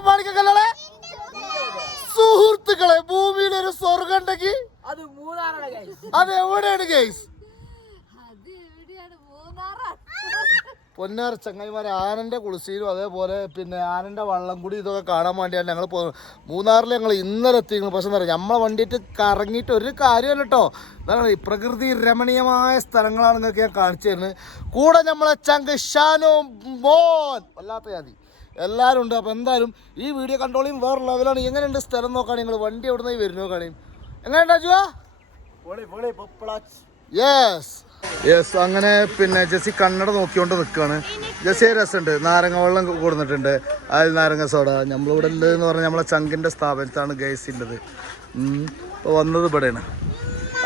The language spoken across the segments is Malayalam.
ആരും പാടിക്കല്ലേ സുഹൃത്തുക്കളെ, ഭൂമിയിൽ ഒരു സ്വർഗം ഉണ്ടെങ്കിൽ അത് എവിടെയാണ് ഗൈസ്? പൊന്നാർ ചങ്ങായിമാരെ, ആനൻ്റെ കുളിസീലും അതേപോലെ പിന്നെ ആനൻ്റെ വള്ളംകുടി ഇതൊക്കെ കാണാൻ വേണ്ടിയാണ് ഞങ്ങൾ മൂന്നാറിൽ ഞങ്ങൾ ഇന്നലെ എത്തിയിരുന്നു. പക്ഷെ എന്താ പറയുക, നമ്മളെ വണ്ടിയിട്ട് കറങ്ങിയിട്ട് ഒരു കാര്യമല്ല കേട്ടോ. അതാണ് പ്രകൃതി രമണീയമായ സ്ഥലങ്ങളാണ് നിങ്ങൾക്ക് ഞാൻ കാണിച്ചു തരുന്നത്. കൂടെ നമ്മളെ ചങ്ക് ഷാനോ മോൻ വല്ലാത്ത ജാതി എല്ലാവരും ഉണ്ട്. അപ്പോൾ എന്തായാലും ഈ വീഡിയോ കണ്ടോളിയും വേറെ ലെവലാണ്. എങ്ങനെയുണ്ട് സ്ഥലം നോക്കുകയാണ് നിങ്ങൾ, വണ്ടി എവിടെ നിന്ന് വരുന്നു നോക്കുകയാണെങ്കിൽ എങ്ങനെയുണ്ടാ ജുവാ? യെസ് അങ്ങനെ പിന്നെ ജെസ്സി കണ്ണട നോക്കിക്കൊണ്ട് നിൽക്കുകയാണ്. ജെസ്സി രസമുണ്ട്, നാരങ്ങ വെള്ളം കൊടുത്തിട്ടുണ്ട്, അതിൽ നാരങ്ങ സോഡ. നമ്മളിവിടെ ഉള്ളതെന്ന് പറഞ്ഞാൽ നമ്മളെ ചങ്കിൻ്റെ സ്ഥാപനത്താണ് ഗൈസ് ഉള്ളത്. ഇപ്പോൾ വന്നത് ഇവിടെയാണ്.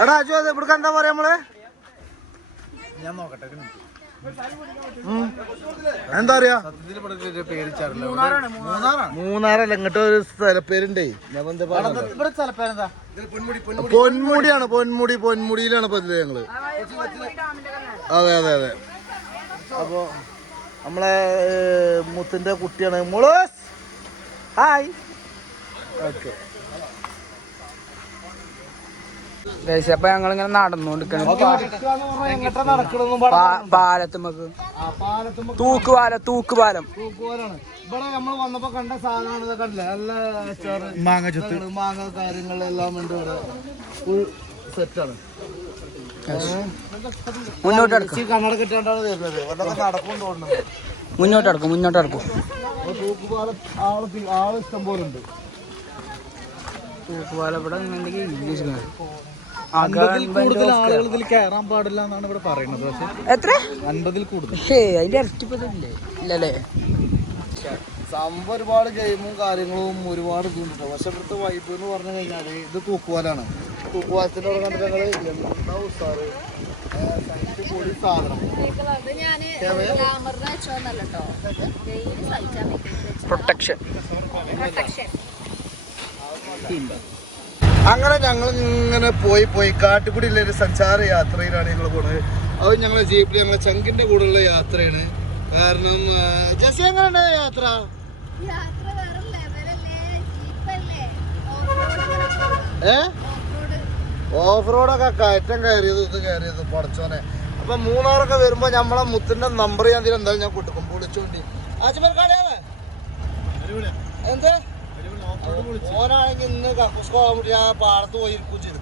എടാ അജു, അത് ഇവിടെ എന്താ പറയാ നമ്മള്? ഞാൻ നോക്കട്ടെ, എന്താ പറയാ? മൂന്നാറല്ല, ഇങ്ങോട്ട് ഒരു സ്ഥലപ്പേരുണ്ടേ. പൊന്മുടിയാണ്, പൊന്മുടിയിലാണ് പതിവ് ഞങ്ങള്. അതെ അതെ അതെ. അപ്പൊ നമ്മളെ മുത്തിന്റെ കുട്ടിയാണ് മോളോസ്. ഹായ്. ഓക്കെ. അപ്പൊ ഞങ്ങളിങ്ങനെ നടന്നുകൊണ്ടിരിക്കണം പാലത്തുമ്മക്ക്. തൂക്കുപാലം ഇവിടെ നമ്മൾ വന്നപ്പോ കണ്ട സാധനമാണ്, കണ്ടില്ലേ? നല്ല മാങ്ങ കാര്യങ്ങളെല്ലാം ഉണ്ട് ഇവിടെ. ഫുൾ സെറ്റാണ്. കണ്ണട കിട്ടാണ്ടാണ് വരുന്നത്. ഇവിടെ നടക്കും തോന്നുന്നത്. മുന്നോട്ടടക്കും. തൂക്കുപാലം ആള് ഇഷ്ടം പോലെ ഉണ്ട്. തൂക്കുപാലം ഇവിടെ കൂടുതൽ ആളുകൾ ഇതിൽ കയറാൻ പാടില്ല എന്നാണ് ഇവിടെ പറയുന്നത്. പക്ഷെ എത്ര 50 കൂടുതൽ അതിന്റെ ഇരട്ടിപ്പല്ലേ ഇല്ലല്ലേ? സംഭവം ഒരുപാട് ഗെയിമും കാര്യങ്ങളും ഒരുപാട് ഇതുണ്ട്. പക്ഷെ ഇവിടുത്തെ വൈബ് എന്ന് പറഞ്ഞു കഴിഞ്ഞാൽ ഇത് തൂക്കുപാലാണ്. തൂക്കുപാലത്തിൻ്റെ അവിടെ കണ്ടിട്ട് ഞങ്ങൾ എന്താ ഉസാറ് പൊടി സാധനം. പ്രൊട്ടക്ഷൻ. അങ്ങനെ ഞങ്ങൾ ഇങ്ങനെ പോയി കാട്ടുകുടിയിലെ ഒരു സഞ്ചാര യാത്രയിലാണ് ഞങ്ങൾ പോണത്. അത് ഞങ്ങളെ ജീപ്പിൽ ഞങ്ങളെ ചങ്കിന്റെ കൂടെയുള്ള യാത്രയാണ്. കാരണം ജെസ്സി എങ്ങനെയുണ്ട് യാത്ര? ഓഫ് റോഡൊക്കെ കയറ്റം കയറിയത് പടച്ചോനെ. അപ്പൊ മൂന്നാറൊക്കെ വരുമ്പോ നമ്മളെ മുത്തിന്റെ നമ്പർ ഞാൻ എന്തായാലും ഞാൻ കൊടുക്കും, വിളിച്ചോണ്ടി. ആജുമർക്കാടിയാവേ എന്ത് ഓനാണെങ്കിൽ ഇന്ന് കക്കൂസ് പോകാൻ വേണ്ടി ഞാൻ പാടത്ത് പോയി ഇരിക്കുകയും ചെയ്തു.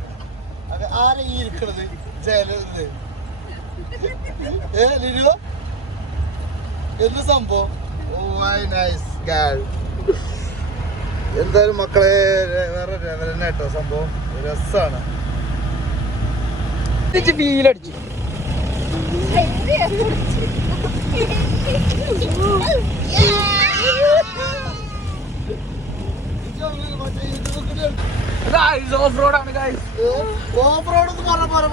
ആരാ ഈ ഇരിക്കണത്? ജയലളിത. ലിനു എന്ത് സംഭവം? എന്തായാലും മക്കളെ വേറെ ലെവൽ കേട്ടോ സംഭവം, രസാണ്. ഫീലടിച്ചു. ഓഫ് റോഡാണ് ഓഫ് റോഡ് എന്ന്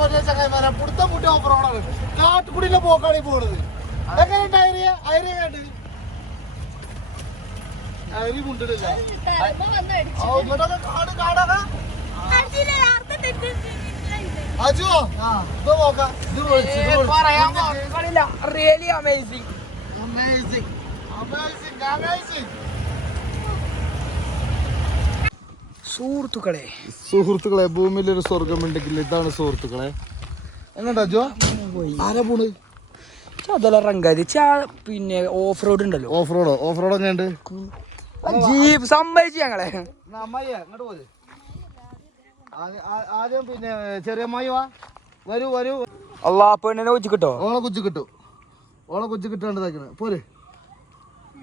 പറഞ്ഞ ചങ്ങായിമാരെ പുടുത്ത മുട്ടി ഓഫ് റോഡാണ്. കാട്ടുകുടിയിലെ പോക്കാണ് ഈ പോണത്. എങ്ങനെയുണ്ട് ഐറിയ കണ്ട്? ഐറി കൊണ്ടിടില്ല. അജുവോ ഇത് നോക്കാം. Really amazing. സുഹൃത്തുക്കളെ, ഭൂമിയിലൊരു സ്വർഗമുണ്ടെങ്കിൽ ഇതാണ് സുഹൃത്തുക്കളെ. എങ്ങോട്ടാ അജോ? ആരാ പോണ്? പിന്നെ ഓഫ് റോഡ് ഉണ്ടല്ലോ. ഓഫ് റോഡ് എങ്ങനെയുണ്ട്? ജീപ്പ് സമ്മതിച്ചു ഞങ്ങളെ. ഇങ്ങോട്ട് പോലെ ആദ്യം പിന്നെ ചെറിയ അമ്മായി വാ, വരൂ. അള്ളാ പെണ്ണിനെ കൊച്ചു കിട്ടോ? ഓളെ കൊച്ചു കിട്ടാണ്ട് ഇതാക്കണേ പോര്.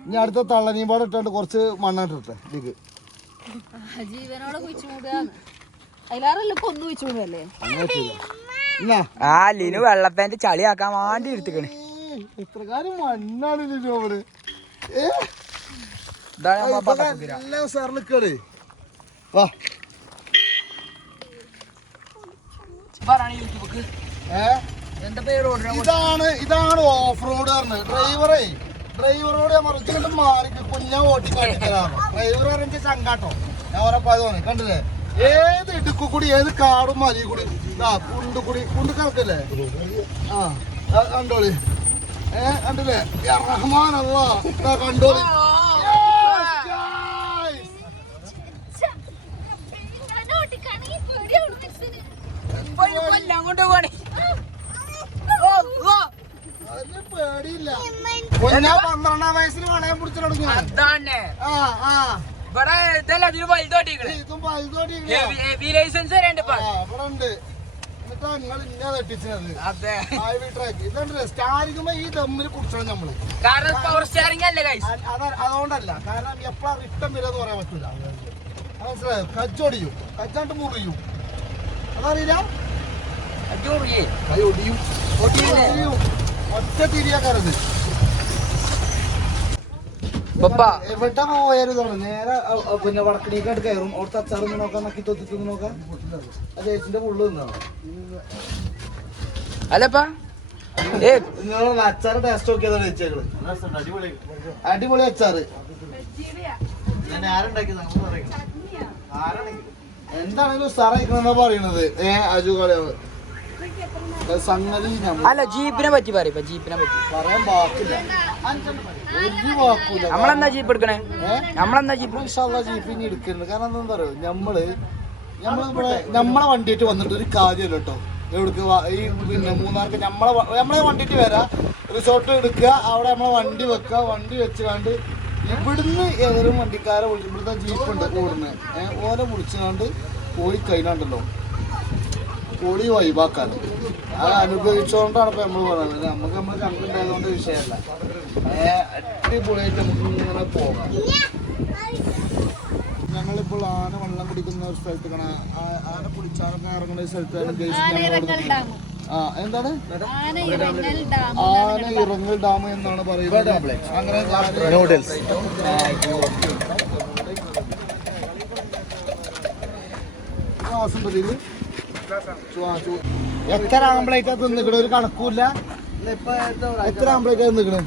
ഇനി അടുത്ത തള്ളനീം പാടെ ഇട്ടാണ്ട് കുറച്ച് മണ്ണിട്ടെ ഇതിക്ക്. ലിനു വെള്ളപ്പാന്റ് ചളിയാക്കാൻ വേണ്ടി എടുത്തിക്കണ്. ഇത്രകാരം മണ്ണാണ് ലിനു അവള്. എല്ലാം സാറിനിക്കടേ വാ. ഇതാണ് ഓഫ് റോഡ് പറഞ്ഞത്. ഡ്രൈവറോട് ഞാൻ മറിച്ചുകൊണ്ട് മാറി കുഞ്ഞാ ഓട്ടി കാട്ടിത്തരാമോ? ഡ്രൈവർ പറഞ്ഞ ചങ്കാട്ടോ. ഞാൻ ഉറപ്പായതാണ്. കണ്ടില്ലേ, ഏത് ഇടുക്കുകൂടി ഏത് കാടും മലി കൂടി കുണ്ട് കറക്കല്ലേ? കണ്ടോളി, കണ്ടില്ലേ? റഹ്മാനല്ലാ കണ്ടോളി. ഞാൻ 12ാം വയസ്സിന് വളയം പിടിച്ചു തുടങ്ങി. അതാണ് ഇവിടെ ഇതല്ല ഇതിന് വലുതോട്ടിക്കണേ. ഇതും വലുതോട്ടി ഹെവി ലൈസൻസ് വരെ ഉണ്ട് ഇപ്പൊ. ഇവിടെ ഉണ്ട്. എന്നിട്ടാ നിങ്ങൾ ഇന്നെ തട്ടിച്ചത്. അതെ, ഇതുണ്ടല്ലേ സ്റ്റാരിക്കുമ്പോ ഈ ദമ്മിൽ കുടിച്ചോളാം നമ്മള്. കാരണം പവർ സ്റ്റാറിംഗ് അല്ലേ ഗൈസ്. അതുകൊണ്ടല്ല, കാരണം എപ്പോഴാ റിട്ടം വരാന്ന് പറയാൻ പറ്റൂല. മനസ്സിലായോ? കച്ചൊടിയും കച്ചാണ്ട് മുറിയും അതറിയില്ല. ഒറ്റ തിരിയാക്കാരത്. എവിടെ പോയാലും നേരെ പിന്നെ വടക്കണീക്കാട്ട് കയറും. അവിടുത്തെ അച്ചാറൊന്ന് നോക്കാം, നക്കി തൊത്തിന്ന് നോക്കാം. അത് ഏച്ചിന്റെ പുള്ളു നിന്നാണ്. അല്ലപ്പാ നിങ്ങളെ അച്ചാറ് ടേസ്റ്റ് നോക്കിയതാണ് ചേച്ചികള്. അടിപൊളി അച്ചാറ്. എന്താണെങ്കിലും സാറായിക്കണെന്നാ പറയണത്. അജു കളിയാണ് സംഗതി. അല്ല, ജീപ്പിനെ പറ്റി പറയും. ജീപ്പിനെ പറ്റി പറയാൻ ബാക്കില്ല, ഒരു വാക്കൂല. നമ്മളെന്താ ജീപ്പ് എടുക്കണേ? നമ്മളെന്താ ജീപ്പ് ജീപ്പ് ഇനി എടുക്കുന്നുണ്ട്. കാരണം എന്താ പറയുക, നമ്മളിവിടെ നമ്മളെ വണ്ടിയിട്ട് വന്നിട്ട് ഒരു കാര്യമല്ല കേട്ടോ. എവിടേക്ക് ഈ പിന്നെ മൂന്നാർക്ക് നമ്മളെ വണ്ടിയിട്ട് വരാം, റിസോർട്ട് എടുക്കുക, അവിടെ നമ്മളെ വണ്ടി വെക്കുക. വണ്ടി വെച്ചുകൊണ്ട് ഇവിടുന്ന് ഏതൊരു വണ്ടിക്കാരെ വിളിച്ചു, ഇവിടുത്തെ ജീപ്പുണ്ട് ഓടുന്നത്, ഓനെ വിളിച്ചുകൊണ്ട് പോയി കഴിഞ്ഞാണ്ടല്ലോ പൊളി വൈബാക്കാൻ. അത് അനുഭവിച്ചുകൊണ്ടാണ് ഇപ്പൊ നമ്മൾ പറയുന്നത്. നമ്മൾ കണ്ടിട്ടുണ്ടായതുകൊണ്ട് വിഷയമല്ല. അടിപൊളിയായിട്ട് ഇങ്ങനെ പോകാം. ഞങ്ങളിപ്പോൾ ആന വെള്ളം കുടിക്കുന്ന ഒരു സ്ഥലത്ത് കാണാം. ആന കുടിച്ചാറൊക്കെ ഇറങ്ങുന്ന ഒരു സ്ഥലത്താണ് എന്താണ് ആന ഇറങ്ങൽ ഡാം എന്നാണ് പറയുന്നത്. അങ്ങനെ നൂഡിൽസ് എത്ര ആംപ്ലേറ്റാ തിന്നിക്കണ ഒരു കണക്കൂല്ല. എത്ര ആംപ്ലേറ്റാ തിന്നിക്കണേ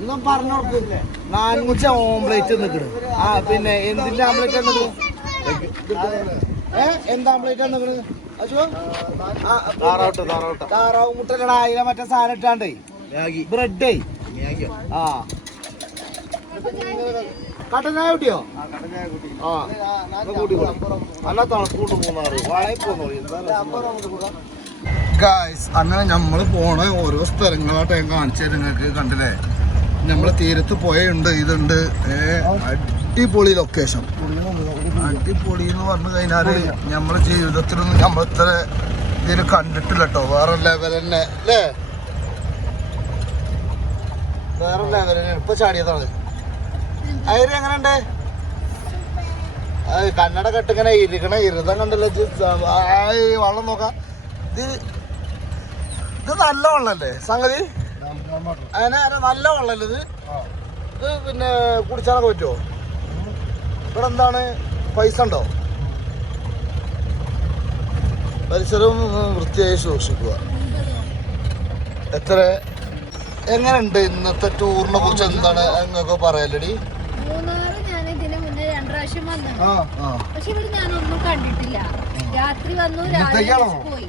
ഒന്നും പറഞ്ഞു കൊടുക്കില്ലേ? 4 ഓംപ്ലേറ്റ് നിൽക്കണ്. പിന്നെ എന്തിന്റെ ആംപ്ലേറ്റ് നിൽക്കണ്? എന്താ ആംപ്ലേറ്റ് നിൽക്കണ്? താറാവ് മുട്ടല്ലടാ. അതിലെ മറ്റേ സാധനം ഇട്ടാണ്ടേ ബ്രെഡേ. കട്ടൻ ചായ കുട്ടിയോ? നല്ല തണുപ്പൂട്ട് മൂന്നാറ് വാഴയിൽ പോന്നോളൂ. ഗായ്സ്, അങ്ങനെ നമ്മള് പോണ ഓരോ സ്ഥലങ്ങളായിട്ട് ഞാൻ കാണിച്ചു തരാം നിങ്ങൾക്ക്. കണ്ടില്ലേ, നമ്മളെ തീരത്ത് പുഴയുണ്ട്, ഇതുണ്ട്. അടിപൊളി ലൊക്കേഷൻ. അടിപൊളി എന്ന് പറഞ്ഞു കഴിഞ്ഞാല് നമ്മളെ ജീവിതത്തിലൊന്നും നമ്മൾ ഇത്ര ഇതിന് കണ്ടിട്ടില്ല കേട്ടോ. വേറെ ലെവൽ തന്നെ അല്ലേ? വേറെ ലെവൽ തന്നെ. ഇപ്പൊ ചാടിയതാണ്. അയര് എങ്ങനെയുണ്ട്? കന്നഡ കെട്ടിങ്ങനെ ഇരിക്കണ ഇരുതം കണ്ടല്ലോ. വെള്ളം നോക്കാം. ഇത് നല്ല വെള്ളല്ലേ സംഗതി? അങ്ങനെ നല്ല വെള്ളല്ലേ ഇത്? ഇത് പിന്നെ കുടിച്ചാനൊക്കെ പറ്റുമോ? ഇവിടെ എന്താണ് പൈസ ഉണ്ടോ? പരിസരം വൃത്തിയായി സൂക്ഷിക്കുക. എത്ര എങ്ങനെയുണ്ട് ഇന്നത്തെ ടൂറിനെ കുറിച്ച് എന്താണ് എന്നൊക്കെ പറയല്ലടി? മൂന്നാറ് ഞാൻ ഇതിന് മുന്നേ 2 പ്രാവശ്യം വന്നു. പക്ഷെ ഇവിടെ ഞാനൊന്നും കണ്ടിട്ടില്ല. രാത്രി വന്നു, രാവിലെ പോയി.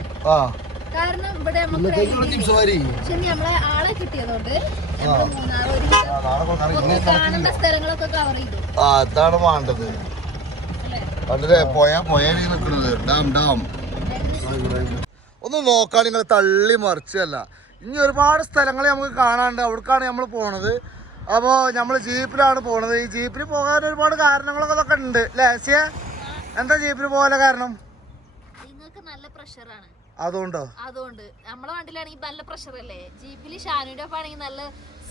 കാരണം ഇവിടെ പക്ഷെ നമ്മളെ ആളെ കിട്ടിയതുകൊണ്ട് കാണേണ്ട സ്ഥലങ്ങളൊക്കെ കവർ ചെയ്തു. അതാണ് വേണ്ടത്. വളരെ നിൽക്കുന്നത് ഡാം ഡാം ഒന്ന് നോക്കാൻ നിങ്ങൾ തള്ളി മറിച്ചല്ല. ഇനി ഒരുപാട് സ്ഥലങ്ങൾ നമുക്ക് കാണാണ്ട്. അവിടേക്കാണ് നമ്മൾ പോണത്. അപ്പോൾ നമ്മൾ ജീപ്പിലാണ് പോണത്. ഈ ജീപ്പിൽ പോകാൻ ഒരുപാട് കാരണങ്ങളൊക്കെ ഇതൊക്കെ ഉണ്ട് അല്ലേ ആസിയ? എന്താ ജീപ്പിൽ പോകാൻ കാരണം? നിങ്ങൾക്ക് നല്ല പ്രഷറാണ്. അതുകൊണ്ടോ? അതുകൊണ്ട് നമ്മളെ വണ്ടിയിലാണെങ്കിൽ നല്ല പ്രഷർ അല്ലേ. ജീപ്പിൽ ഷാനുവിന്റെ ആണെങ്കിൽ നല്ല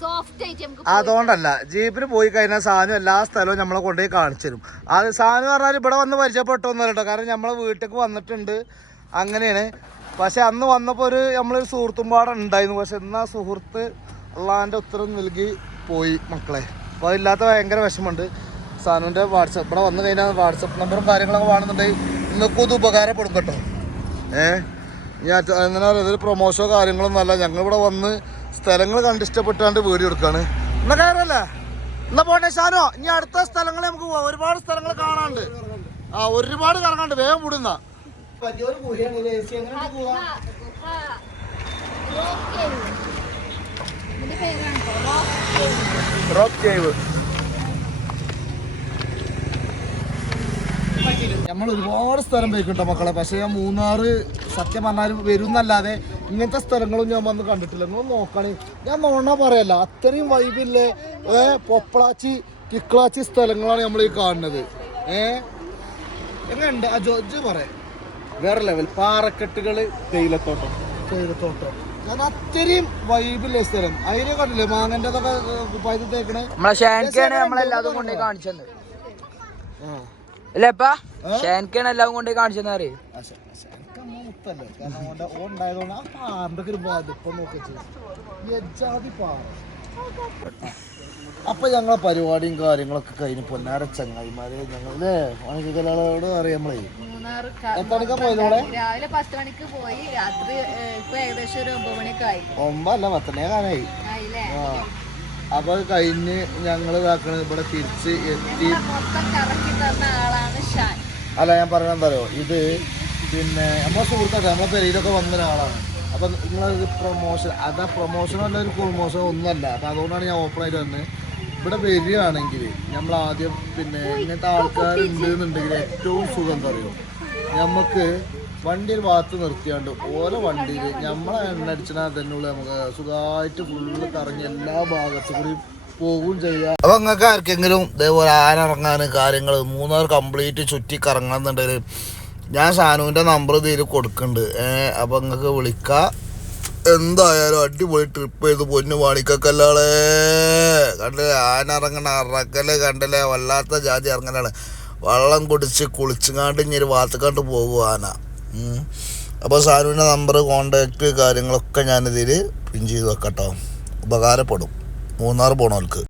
സോഫ്റ്റ് ആയിട്ട് നമുക്ക്. അതുകൊണ്ടല്ല, ജീപ്പിൽ പോയി കഴിഞ്ഞാൽ സാനു എല്ലാ സ്ഥലവും നമ്മളെ കൊണ്ടുപോയി കാണിച്ചു തരും. അത് സാനു പറഞ്ഞാൽ ഇവിടെ വന്ന് പരിചയപ്പെട്ടൊന്നുമല്ല കേട്ടോ. കാരണം നമ്മളെ വീട്ടിലേക്ക് വന്നിട്ടുണ്ട്, അങ്ങനെയാണ്. പക്ഷെ അന്ന് വന്നപ്പോൾ നമ്മളൊരു സുഹൃത്തുമ്പാടെ ഉണ്ടായിരുന്നു. പക്ഷെ എന്നാ സുഹൃത്ത് അള്ളാൻ്റെ ഉത്തരം നൽകി പോയി മക്കളെ. അപ്പോൾ അതില്ലാത്ത ഭയങ്കര വിഷമമുണ്ട്. സാനുവിൻ്റെ വാട്സപ്പ് ഇവിടെ വന്നു കഴിഞ്ഞാൽ വാട്സപ്പ് നമ്പറും കാര്യങ്ങളൊക്കെ വേണമെന്നുണ്ടെങ്കിൽ നിങ്ങൾക്കും ഇത് ഉപകാരപ്പെടും കേട്ടോ. ഞാൻ അങ്ങനെ ഇതൊരു പ്രൊമോഷനോ കാര്യങ്ങളൊന്നും അല്ല. ഞങ്ങളിവിടെ വന്ന് സ്ഥലങ്ങൾ കണ്ടിഷ്ടപ്പെട്ടാണ്ട് വീഡിയോ എടുക്കുകയാണ്. എന്നാ കയറല്ലേ? എന്നാ പോട്ടെ ഷാനോ. ഇനി അടുത്ത സ്ഥലങ്ങൾ നമുക്ക് പോവാം. ഒരുപാട് സ്ഥലങ്ങൾ കാണാണ്ട്. ഒരുപാട് കറങ്ങാണ്ട്. വേഗം വിടുന്ന വലിയൊരു ഗുഹയാണ്. Rock cave. നമ്മൾ ഒരുപാട് സ്ഥലം പോയിക്കോട്ടെ മക്കളെ. പക്ഷേ ഞാൻ മൂന്നാറ് സത്യം പറഞ്ഞാലും വരുന്നല്ലാതെ ഇങ്ങനത്തെ സ്ഥലങ്ങളും ഞാൻ വന്ന് കണ്ടിട്ടില്ല. നിങ്ങൾ നോക്കണേ, ഞാൻ നോണ പറയല്ല, അത്രയും വൈബില്ലേ. പൊപ്പളാച്ചി കിക്കളാച്ചി സ്ഥലങ്ങളാണ് നമ്മൾ ഈ കാണുന്നത്. എങ്ങനെയുണ്ട് ആ ജോജ് പറയാം. വേറെ ലെവൽ പാറക്കെട്ടുകൾ, തേയിലത്തോട്ടം ഞാൻ അത്രയും വൈബില്ലേ സ്ഥലം. അതിനെ കണ്ടില്ലേ മാങ്ങന്റെ പൈത തേക്കണേ. നമ്മളെ ഷാൻക്കാണ് നമ്മളെല്ലാതും കൊണ്ടുപോയി കാണിച്ചത് അല്ലേപ്പാ? ഷാൻക്കാണ് എല്ലാം കൊണ്ടുപോയി കാണിച്ചെന്ന് അറിയും. ഉണ്ടായതുകൊണ്ട് ആ പാറിന്റെ ഒരു ബാധിപ്പം നോക്കി പാറ. അപ്പൊ ഞങ്ങളെ പരിപാടിയും കാര്യങ്ങളൊക്കെ കഴിഞ്ഞ് പൊന്നാര ചങ്ങായിമാരെ ഞങ്ങളല്ലേ കലാളോട് അറിയാം. നമ്മളെ എത്ര മണിക്കാ പോയതോടെ? രാവിലെ 10 മണിക്ക് പോയി, രാത്രി ഇപ്പൊ ഏകദേശം ഒരു 9 മണിക്കായി. 9 അല്ല 10 കാനായി. അപ്പൊ കഴിഞ്ഞ് ഞങ്ങള് ഇതാക്കണത് ഇവിടെ തിരിച്ച് എത്തി. അല്ല ഞാൻ പറഞ്ഞ എന്താ അറിയോ, ഇത് പിന്നെ നമ്മളെ സുഹൃത്തൊക്കെ നമ്മളെ പെരയിലൊക്കെ വന്ന ഒരാളാണ്. അപ്പൊ നിങ്ങളത് പ്രൊമോഷൻ, അതാ പ്രൊമോഷനോ അല്ല ഒരു പ്രൊമോഷനോ ഒന്നുമല്ല. അപ്പൊ അതുകൊണ്ടാണ് ഞാൻ ഓപ്പൺ ആയിട്ട് വന്നത്. ഇവിടെ വരികയാണെങ്കിൽ നമ്മൾ ആദ്യം പിന്നെ ഇങ്ങനത്തെ ആൾക്കാരുണ്ട് എന്നുണ്ടെങ്കിൽ ഏറ്റവും സുഖം എന്താ പറയുക, നമുക്ക് വണ്ടിയിൽ ഭാഗത്ത് നിർത്തിയാണ്ട് ഓരോ വണ്ടിയിൽ നമ്മളെ എണ്ണ അടിച്ചാൽ തന്നെയുള്ള നമുക്ക് സുഖമായിട്ട് ഫുള്ള് കറങ്ങി എല്ലാ ഭാഗത്തു കൂടി പോകുകയും ചെയ്യാം. അപ്പൊ നിങ്ങൾക്ക് ആർക്കെങ്കിലും ഇതേപോലെ ആനിറങ്ങാൻ കാര്യങ്ങൾ മൂന്നാർ കംപ്ലീറ്റ് ചുറ്റി കറങ്ങാന്നുണ്ടെങ്കിൽ ഞാൻ ഷാനുവിൻ്റെ നമ്പർ ഇതിൽ കൊടുക്കുന്നുണ്ട്. അപ്പൊ നിങ്ങൾക്ക് വിളിക്കാം. എന്തായാലും അടിപൊളി ട്രിപ്പ് ചെയ്ത് പൊന്നു പാണിക്കല്ലാളെ കണ്ടില്ലേ. ആനിറങ്ങണ ഇറക്കല് കണ്ടില്ലേ, വല്ലാത്ത ജാതി ഇറങ്ങലാണ്. വെള്ളം കുടിച്ച് കുളിച്ചുങ്ങാണ്ട് ഇനി ഒരു ഭാഗത്തേക്കാണ്ട് പോകും ആന. അപ്പോൾ ഷാനുവിൻ്റെ നമ്പർ കോണ്ടാക്ട് കാര്യങ്ങളൊക്കെ ഞാനിതിൽ പിൻ ചെയ്ത് വെക്കട്ടോ, ഉപകാരപ്പെടും മൂന്നാർ പോണവർക്ക്.